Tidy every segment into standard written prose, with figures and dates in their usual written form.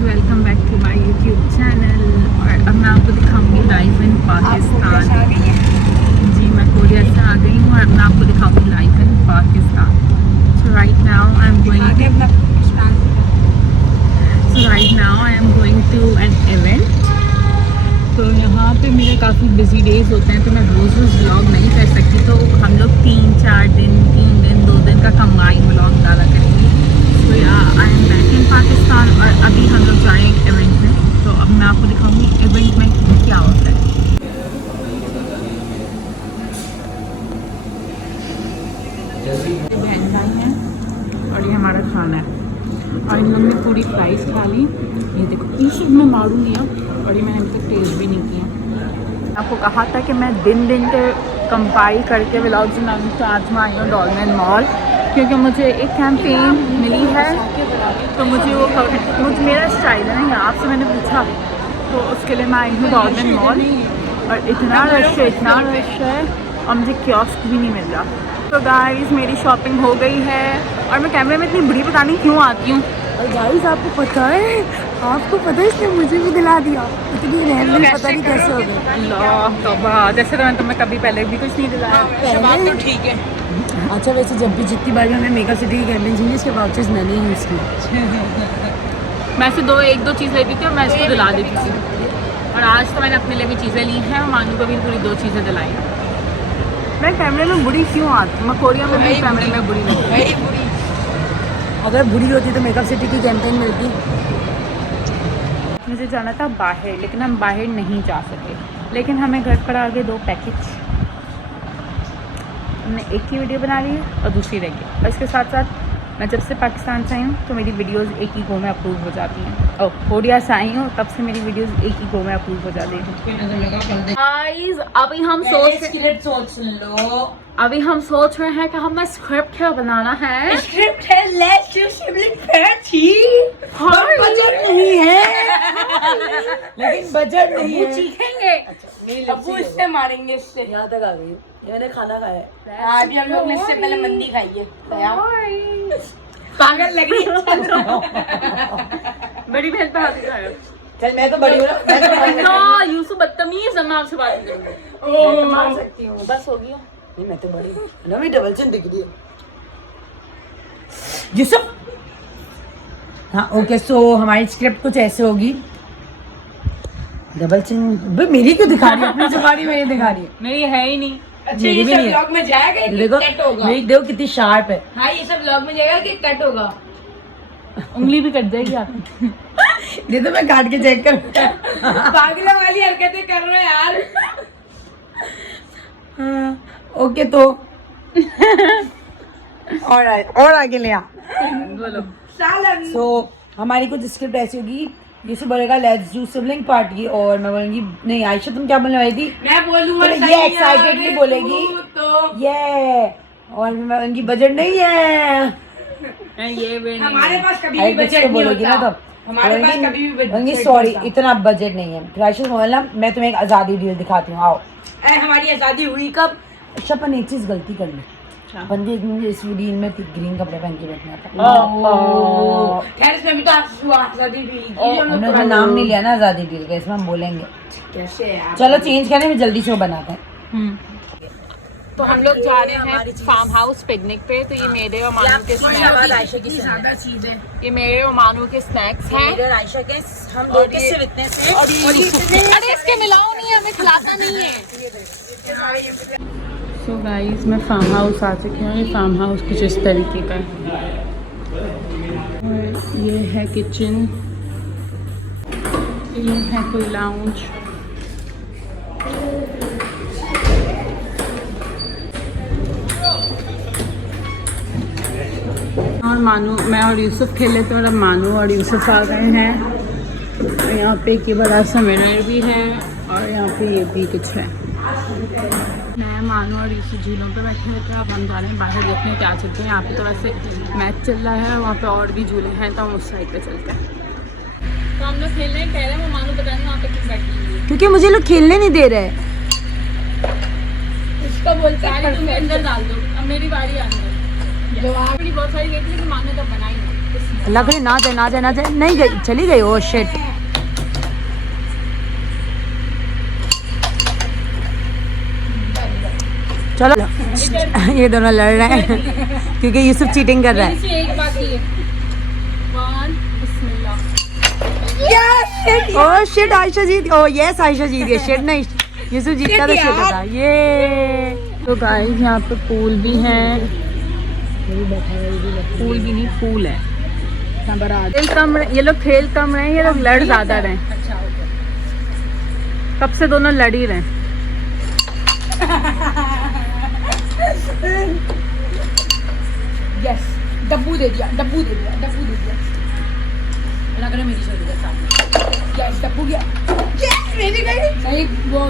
Welcome back to my YouTube channel. और अब मैं आपको दिखाऊंगी लाइव इन पाकिस्तान। जी, मैं कोरिया से आ गई हूँ और मैं आपको दिखाऊंगी live in Pakistan. So right now I am going to an event. तो यहाँ पे मेरे काफ़ी बिजी डेज होते हैं, तो मैं रोज़ व्लॉग नहीं कर सकती। तो हम लोग 3 दिन 2 दिन का कंबाइन व्लॉग डाला करेंगे। तो I am back in Pakistan और अभी हम लोग जाएंगे इवेंट में। तो अब मैं आपको दिखाऊंगी इवेंट में क्या होता है। बहन भाई हैं और ये हमारा खाना है और इन लोग ने पूरी फ्राइज खा ली। ये देखो पीस में मारूंगी अब, और ये मैंने अभी तक टेस्ट भी नहीं किया। आपको कहा था कि मैं दिन के कंपाइल करके व्लॉग्स बनाऊंगी। तो आज मैं आई हूँ डॉल्मेन मॉल, क्योंकि मुझे एक कैंपेन मिली है। तो मुझे वो मेरा स्टाइल है ना, आपसे मैंने पूछा, तो उसके लिए मैं आई हूँ डॉल्मेन मॉल। और इतना रश है और मुझे कियोस्क भी नहीं मिल रहा। तो गाइस मेरी शॉपिंग हो गई है और मैं कैमरे में इतनी बुरी पता नहीं क्यों आती हूँ। और गाइस आपको पता है इसने मुझे भी दिला दिया। इतनी रैंडम पता नहीं कैसे हो गई। अल्लाह तौबा, जैसे तो मैं तुम्हें कभी पहले भी कुछ नहीं दिलाया। बात तो ठीक है। अच्छा, वैसे जब भी जितनी बार हमें मेकअप सिटी की कैंपेन चाहिए, इसके वाउचर्स मैंने यूज़ किए। मैं से एक दो चीज़ लेती थी और मैं इसको दिला देती थी। और आज तो मैंने अपने लिए भी चीज़ें ली हैं और मानू को भी पूरी 2 चीज़ें दिलाई हैं। मैं कैमरे में बुरी क्यों आती हूँ? मैं कोरिया में भी कैमरे में बुरी नहीं। अगर बुरी होती तो मेकअप सिटी की कैंपेन मिलती। मुझे जाना था बाहर, लेकिन हम बाहर नहीं जा सके। लेकिन हमें घर पर आ गए 2 पैकेज। हमने एक की वीडियो बना ली है और दूसरी रह गई। और इसके साथ साथ मैं जब से पाकिस्तान से आई हूँ तो मेरी वीडियोस एक ही गो में अप्रूव हो जाती हैं। और कोरिया से आई हूँ तब से मेरी वीडियोस एक ही गो में अप्रूव हो जाती हैं। गाइस अभी हम सोच रहे हैं कि हमें स्क्रिप्ट क्या बनाना है। स्क्रिप्ट है let's do sibling party. Budget नहीं है, लेकिन बजट नहीं है। चीखेंगे अबू इससे मारेंगे। इससे यहाँ तक आ गई। ये मैंने खाना खाया है। आज भी हम लोग ने इससे पहले मंदी खाई है। पागल लग रही है। बड़ी बहन पे हाथ दिखाया। चल मैं तो बड़ी हूँ ना। यूसुफ बदतमीज, मैं आपसे बात नहीं करूँगी। मार सकती हूँ, बस हो गई। नहीं मैं तो बड़ी हूँ ना, मेरी डबल चिन दिख रही है। यूसुफ। हाँ ओके, सो हमारी स्क्रिप्ट कुछ ऐसे होगी। डबल चिन मेरी क्यों दिखा रही है? अपनी जुबानी मेरी दिखा रही है। मेरी है ही नहीं। अच्छा ये सब व्लॉग में जाएगा कि कट होगा? मेरी देखो कितनी शार्प है। हाँ ये सब व्लॉग में जाएगा कि कट होगा? उंगली भी कट जाएगी आपकी। ये तो मैं काट के चेक कर। पागलों वाली हरकतें कर रहे हैं यार। हाँ ओके तो और आगे ले आ। बोलो। सो हमारी कुछ स्क्रिप्ट ऐसी होगी। यूसुफ बोलेगा लेट्स डू सिबलिंग पार्टी और मैं बोलूंगी नहीं। आयशा तुम क्या बोलने वाली थी? मैं बोलूंगा ये एक्साइटेडली बोलेगी तो ये। और मैं बोलूंगी बजट नहीं है। ये हमारे पास कभी भी बजट नहीं होता। तो हमारे पास कभी भी बजट सॉरी इतना बजट नहीं है। फिर आयशा बोलना मैं तुम्हें एक आज़ादी डील दिखाती हूँ, आओ। हमारी आज़ादी हुई कब? अपन एक चीज गलती कर ली। अपन भी इस वीडियो में ग्रीन कपड़े पहन के बैठना था। खैर इसमें भी तो आज़ादी डील की। हमने तो नाम नहीं लिया ना आज़ादी डील का, इसमें हम बोलेंगे कैसे यार। चलो चेंज करने में जल्दी से बनाते हैं। तो हम लोग जा रहे हैं फार्म हाउस पिकनिक पे। तो ये मेरे और मानू के स्नैक्स। ये मेरे और मानू के स्नैक्स हैं। आयशा के हम दो के सिर्फ इतने से। और अरे इसके मिलाओ नहीं, हमें खिलाता नहीं है। सो गाइस मैं फार्म हाउस आ चुकी हूँ। ये फार्म हाउस कुछ इस तरीके का है। और ये है किचन, ये है कोई लाउंज। और मानू, मैं और यूसुफ खेले थे और अब मानू और यूसुफ आ गए हैं। और यहाँ पे एक बड़ा सा मिरर भी है और यहाँ पे ये भी कुछ है। मैं मानू और यूसुफ झूलों पे बैठे हुए थे। अब हम जा रहे हैं बाहर देखने क्या चलते हैं। यहाँ पे तो वैसे मैच चल रहा है, वहाँ पे और भी झूले हैं, तो हम उस साइड पे चलते हैं। तो हम लोग खेल रहे हैं, कह रहे हैं वो मानू पता नहीं वहाँ पे क्यों बैठी हुई है, क्योंकि मुझे लोग खेलने नहीं दे रहे। उसका बोलता है तुम अंदर डाल दो, अब मेरी बारी आने दो। बहुत सारी देखी लेकिन मानू तब बनाई नहीं। लग रही ना जाए ना जाए ना जाए, नहीं गई, चली गई। ओ शिट, चलो ये दोनों लड़ रहे हैं क्योंकि यूसुफ चीटिंग कर रहा है। एक बाकी है। ओह शिट, आयशा जीत, ओह यस आयशा जीत गई। शिट नहीं, यूसुफ जीतता तो शिट था ये। तो गाइस यहाँ पे पूल भी है, पूल भी नहीं पूल है। खेल कम रहे ये लोग, खेल कम रहे हैं ये लोग, लड़ ज्यादा रहे हैं। कब से दोनों लड़ ही रहे हैं। यस, डब्बू दे दिया, डब्बू दे दिया, डब्बू दे दिया। लग रहा है मेरी छोरी के सामने। यस, डब्बू गया। यस, मेरी गई। नहीं, वो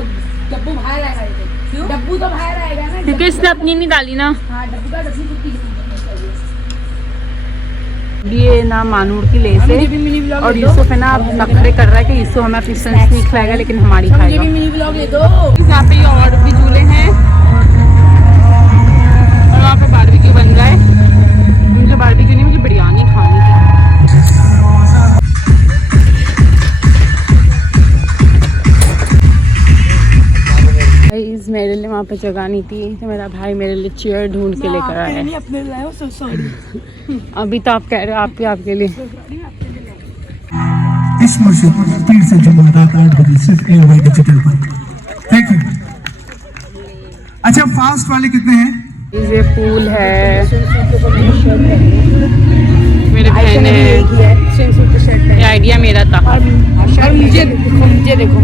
डब्बू बाहर आएगा। क्यों? डब्बू तो बाहर आएगा ना, क्योंकि इसने अपनी नहीं डाली ना। हाँ, डब्बू का डब्बू कुत्ती ये ना मानूर की लेस है और यूसुफ है ना अब नखरे कर रहा है कि यूसुफ हमें अपनी सन्स नहीं खिलाएगा लेकिन हमारी खाएगा। मिनी व्लॉग ले दो। यहाँ पे ये और भी झूले हैं और वहाँ पे बारबेक्यू बन रहा है। मुझे बारबेक्यू नहीं, मुझे बिरयानी खानी थी। मेरे लिए वहाँ पे जगह नहीं थी तो मेरा भाई मेरे लिए चेयर ढूंढ के लेकर आया है। अपने लाए, सो सॉरी। अभी तो आप कह रहे हो आप आपके लिए। इस मौसम में 3 से जुम्मा रात 8 बजे सिर्फ AOY डिजिटल पर। Thank you. अच्छा, फास्ट वाले कितने हैं? ये पूल है, मेरे बहन है, ये आइडिया मेरा था। मुझे देखो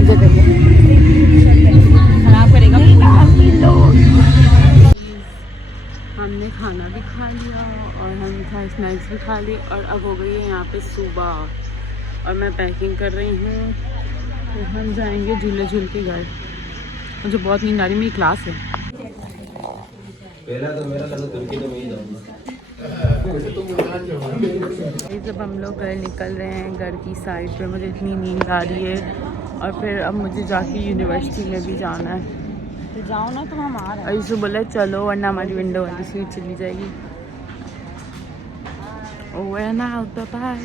खराब करेगा। हमने खाना भी खा लिया और हम स्नैक्स भी खा ली और अब हो गई है यहाँ पे सुबह और मैं पैकिंग कर रही हूँ। तो हम जाएंगे झूले झूल के घर। मुझे बहुत नींद आ रही, मेरी क्लास है। पहला तो मेरा था, तुर्की तो मैं ही जाऊंगा। जब हम लोग घर निकल रहे हैं घर की साइड पे, मुझे इतनी नींद आ रही है और फिर अब मुझे जाके यूनिवर्सिटी में भी जाना है। तो जाओ ना, तो हम आ रहे हैं। और यूसुफ बोला चलो वरना हमारी विंडो वाली सीट चली जाएगी। ओह ना, बाय।